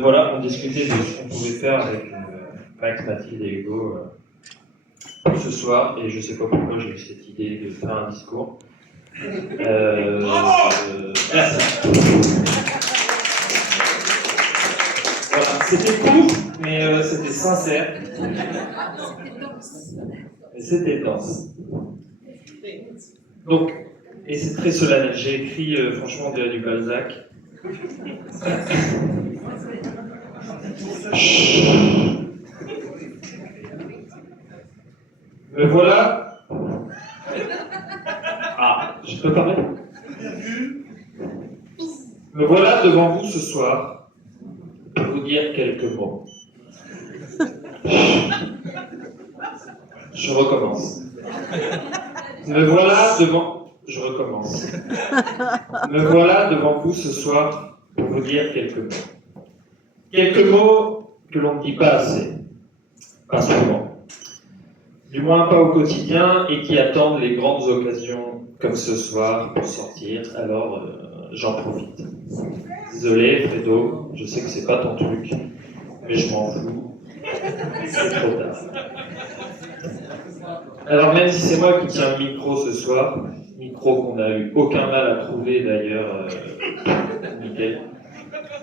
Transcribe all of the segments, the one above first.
Voilà, on discutait de ce qu'on pouvait faire avec Max, Mathilde et Hugo pour ce soir, et je sais pas pourquoi j'ai eu cette idée de faire un discours. Merci. Voilà, c'était court, mais c'était sincère. Et c'était dense. Donc, et c'est très solennel. J'ai écrit, franchement, du Balzac. Me voilà. Ah, je peux parler? Me voilà devant vous ce soir pour vous dire quelques mots. Je recommence. Me voilà devant... Je recommence. Me voilà devant vous ce soir pour vous dire quelques mots. Quelques mots que l'on ne dit pas assez. Pas souvent. Du moins pas au quotidien, et qui attendent les grandes occasions comme ce soir pour sortir, alors j'en profite. Désolé Fredo, je sais que c'est pas ton truc, mais je m'en fous. C'est trop tard. Alors même si c'est moi qui tiens le micro ce soir, micro qu'on n'a eu aucun mal à trouver d'ailleurs, nickel,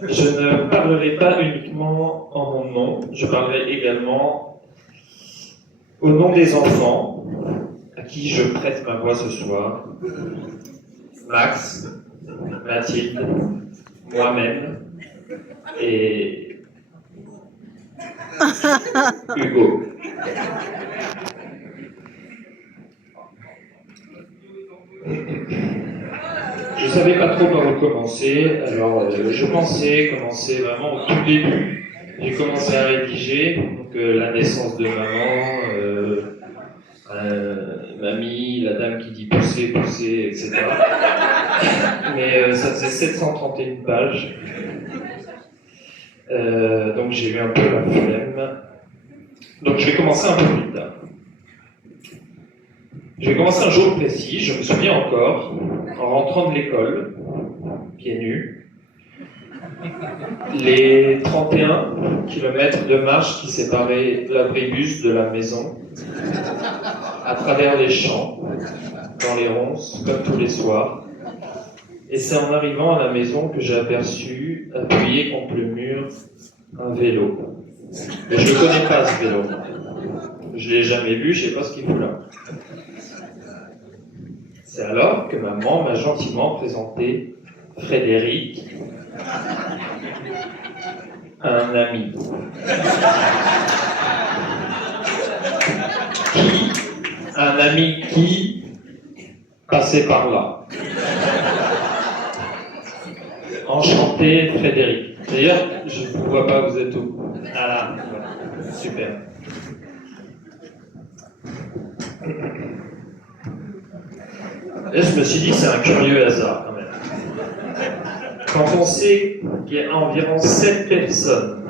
je ne parlerai pas uniquement en mon nom, je parlerai également au nom des enfants à qui je prête ma voix ce soir. Max, Mathilde, moi-même et Hugo. Je ne savais pas trop par où commencer, alors je pensais commencer vraiment au tout début. J'ai commencé à rédiger, donc la naissance de maman, mamie, la dame qui dit pousser, pousser, etc. Mais ça faisait 731 pages, donc j'ai eu un peu la flemme. Donc je vais commencer un peu plus tard. Je vais commencer un jour précis, je me souviens encore, en rentrant de l'école, pieds nus, les 31 km de marche qui séparaient l'abribus de la maison, à travers les champs, dans les ronces, comme tous les soirs. Et c'est en arrivant à la maison que j'ai aperçu, appuyé contre le mur, un vélo. Mais je ne connais pas ce vélo. Je ne l'ai jamais vu, je ne sais pas ce qu'il fout là. C'est alors que maman m'a gentiment présenté Frédéric, un ami. Un ami qui passait par là. Enchanté, Frédéric. D'ailleurs, je ne vous vois pas, vous êtes où? Ah là, voilà. Super. Là, je me suis dit, c'est un curieux hasard quand même. Quand on sait qu'il y a environ 7 personnes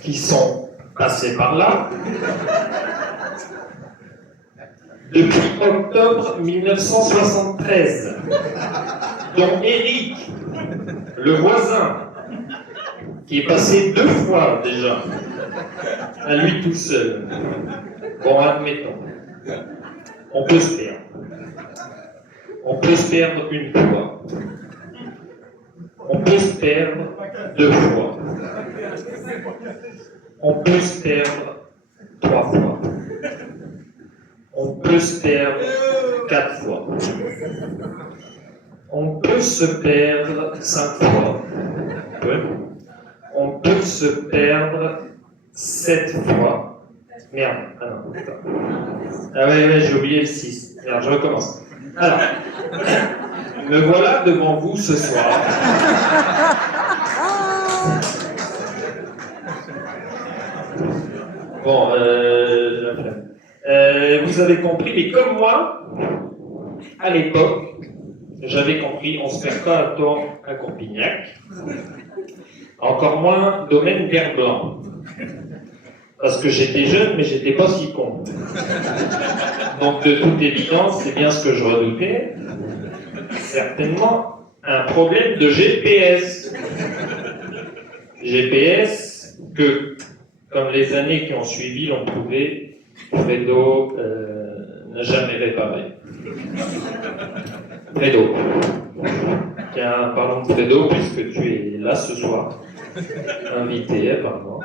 qui sont passées par là, depuis octobre 1973, dont Eric, le voisin, qui est passé 2 fois déjà, à lui tout seul. Bon, admettons, on peut se perdre. On peut se perdre une fois. On peut se perdre 2 fois. On peut se perdre 3 fois. On peut se perdre 4 fois. On peut se perdre 5 fois. On peut se perdre 7 fois. Merde, ah non, putain. Ah ouais, j'ai oublié le 6. Merde, je recommence. Alors, me voilà devant vous ce soir. Bon, la flemme. Vous avez compris, mais comme moi, à l'époque, j'avais compris, on se perd pas à tort à Courpignac. Encore moins domaine vert blanc. Parce que j'étais jeune, mais j'étais pas si con. Donc de toute évidence, c'est bien ce que je redoutais. Certainement un problème de GPS. GPS que, comme les années qui ont suivi l'ont prouvé, Fredo n'a jamais réparé. Fredo. Tiens, parlons de Fredo, puisque tu es là ce soir, invité apparemment.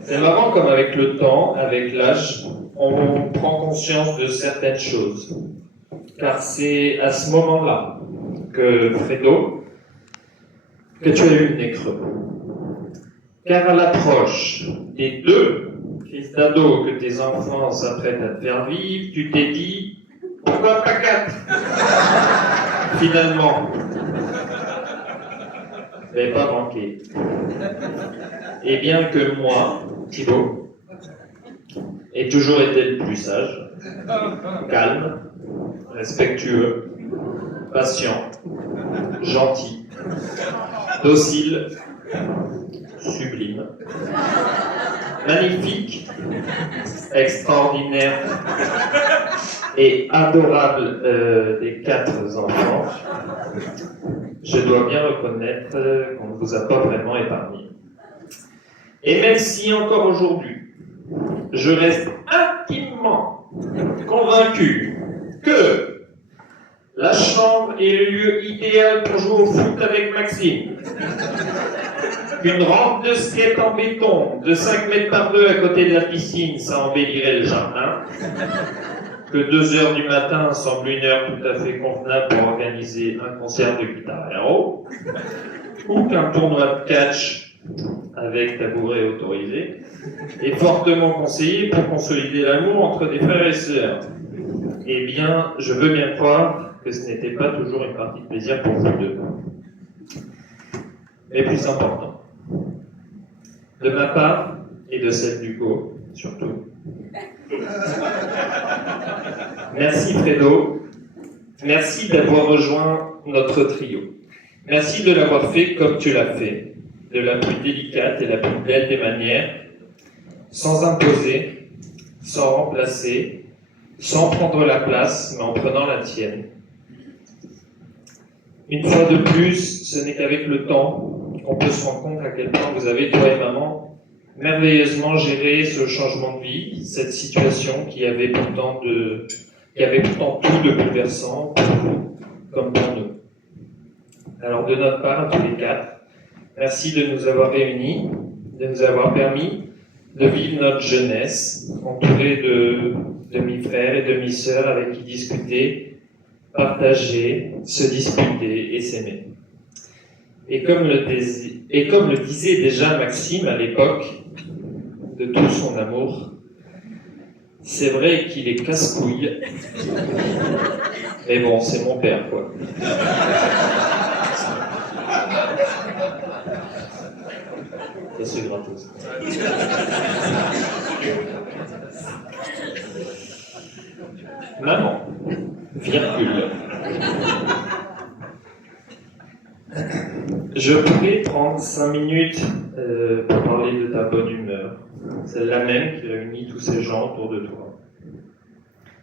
C'est marrant comme avec le temps, avec l'âge, on prend conscience de certaines choses. Car c'est à ce moment-là que Fredo, que tu as eu le nez creux. Car à l'approche des 2 crises d'ado que tes enfants s'apprêtent à te faire vivre, tu t'es dit, pourquoi pas 4 finalement. Vous n'avez pas manqué. Et bien que moi, Thibaut, ai toujours été le plus sage, calme, respectueux, patient, gentil, docile, sublime, magnifique, extraordinaire et adorable des 4 enfants, je dois bien reconnaître qu'on ne vous a pas vraiment épargné. Et même si encore aujourd'hui, je reste intimement convaincu que la chambre est le lieu idéal pour jouer au foot avec Maxime, qu'une rampe de skate en béton de 5 mètres par 2 à côté de la piscine, ça embellirait le jardin, que 2 heures du matin semble une heure tout à fait convenable pour organiser un concert de guitare héros, ou qu'un tournoi de catch avec tabouret autorisé est fortement conseillé pour consolider l'amour entre des frères et sœurs. Eh bien, je veux bien croire que ce n'était pas toujours une partie de plaisir pour vous 2. Mais plus important, de ma part et de celle d'Hugo, surtout. Merci Fredo, merci d'avoir rejoint notre trio. Merci de l'avoir fait comme tu l'as fait, de la plus délicate et la plus belle des manières, sans imposer, sans remplacer, sans prendre la place, mais en prenant la tienne. Une fois de plus, ce n'est qu'avec le temps qu'on peut se rendre compte à quel point vous avez, toi et maman, merveilleusement géré ce changement de vie, cette situation qui avait pourtant tout de bouleversant pour vous comme pour nous. Alors de notre part, à tous les 4, merci de nous avoir réunis, de nous avoir permis de vivre notre jeunesse, entourés de demi-frères et demi-sœurs avec qui discuter, partager, se disputer et s'aimer. Et comme le disait déjà Maxime à l'époque de tout son amour, c'est vrai qu'il est casse-couille, mais bon, c'est mon père, quoi. Ça, c'est gratos. Maman, virgule. Je pourrais prendre 5 minutes pour parler de ta bonne humeur, celle-là même qui réunit tous ces gens autour de toi.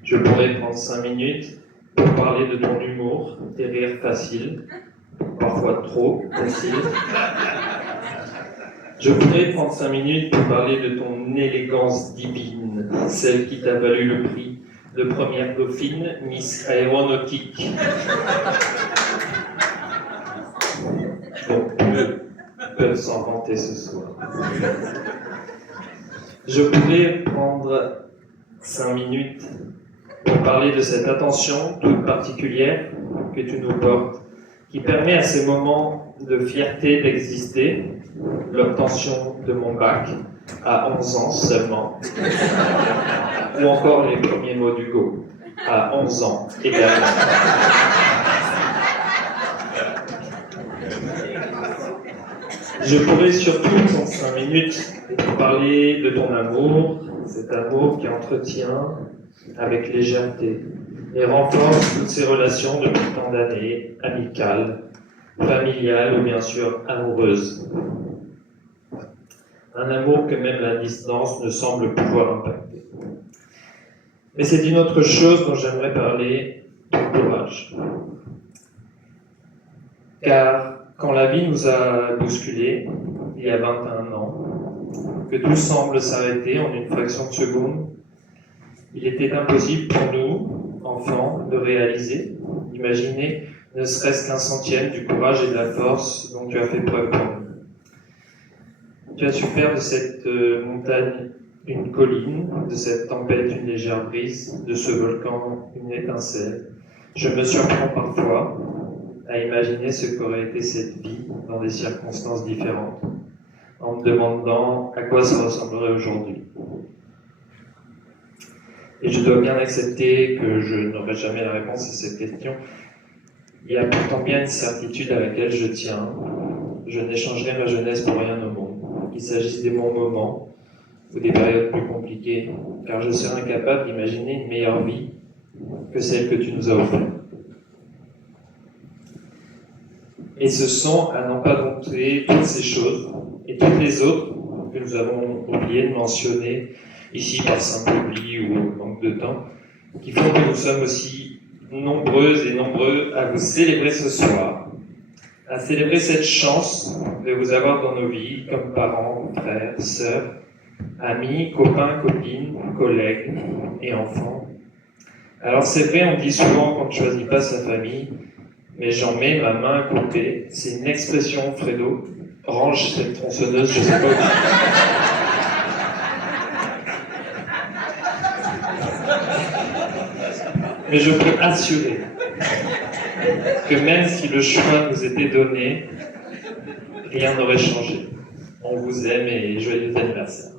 Je pourrais prendre 5 minutes pour parler de ton humour, tes rires faciles, parfois trop faciles. Je pourrais prendre 5 minutes pour parler de ton élégance divine, celle qui t'a valu le prix de première dauphine, Miss Aéronautique. Bon, peu peuvent s'en vanter ce soir. Je pourrais prendre 5 minutes pour parler de cette attention toute particulière que tu nous portes, qui permet à ces moments de fierté d'exister, l'obtention de mon bac à 11 ans seulement, ou encore les premiers mots d'Hugo à 11 ans également. Je pourrais surtout prendre 5 minutes pour parler de ton amour, cet amour qui entretient avec légèreté et renforce toutes ces relations depuis tant d'années, amicales, familiales ou bien sûr amoureuses. Un amour que même la distance ne semble pouvoir impacter. Mais c'est une autre chose dont j'aimerais parler, ton courage. Car quand la vie nous a bousculés, il y a 21 ans, que tout semble s'arrêter en une fraction de seconde, il était impossible pour nous, enfants, de réaliser, d'imaginer ne serait-ce qu'un centième du courage et de la force dont tu as fait preuve pour nous. Tu as su faire de cette montagne une colline, de cette tempête une légère brise, de ce volcan une étincelle. Je me surprends parfois à imaginer ce qu'aurait été cette vie dans des circonstances différentes, en me demandant à quoi ça ressemblerait aujourd'hui. Et je dois bien accepter que je n'aurai jamais la réponse à cette question. Il y a pourtant bien une certitude à laquelle je tiens. Je n'échangerai ma jeunesse pour rien au monde, qu'il s'agisse des bons moments ou des périodes plus compliquées, car je serai incapable d'imaginer une meilleure vie que celle que tu nous as offerte. Et ce sont à n'en pas dompter toutes ces choses et toutes les autres que nous avons oublié de mentionner ici par simple oubli ou manque de temps, qui font que nous sommes aussi nombreuses et nombreux à vous célébrer ce soir, à célébrer cette chance de vous avoir dans nos vies comme parents, frères, sœurs, amis, copains, copines, collègues et enfants. Alors c'est vrai, on dit souvent qu'on ne choisit pas sa famille, mais j'en mets ma main à côté. C'est une expression, Fredo. Range cette tronçonneuse, je sais pas où. Mais je peux assurer que même si le choix nous était donné, rien n'aurait changé. On vous aime et joyeux anniversaire.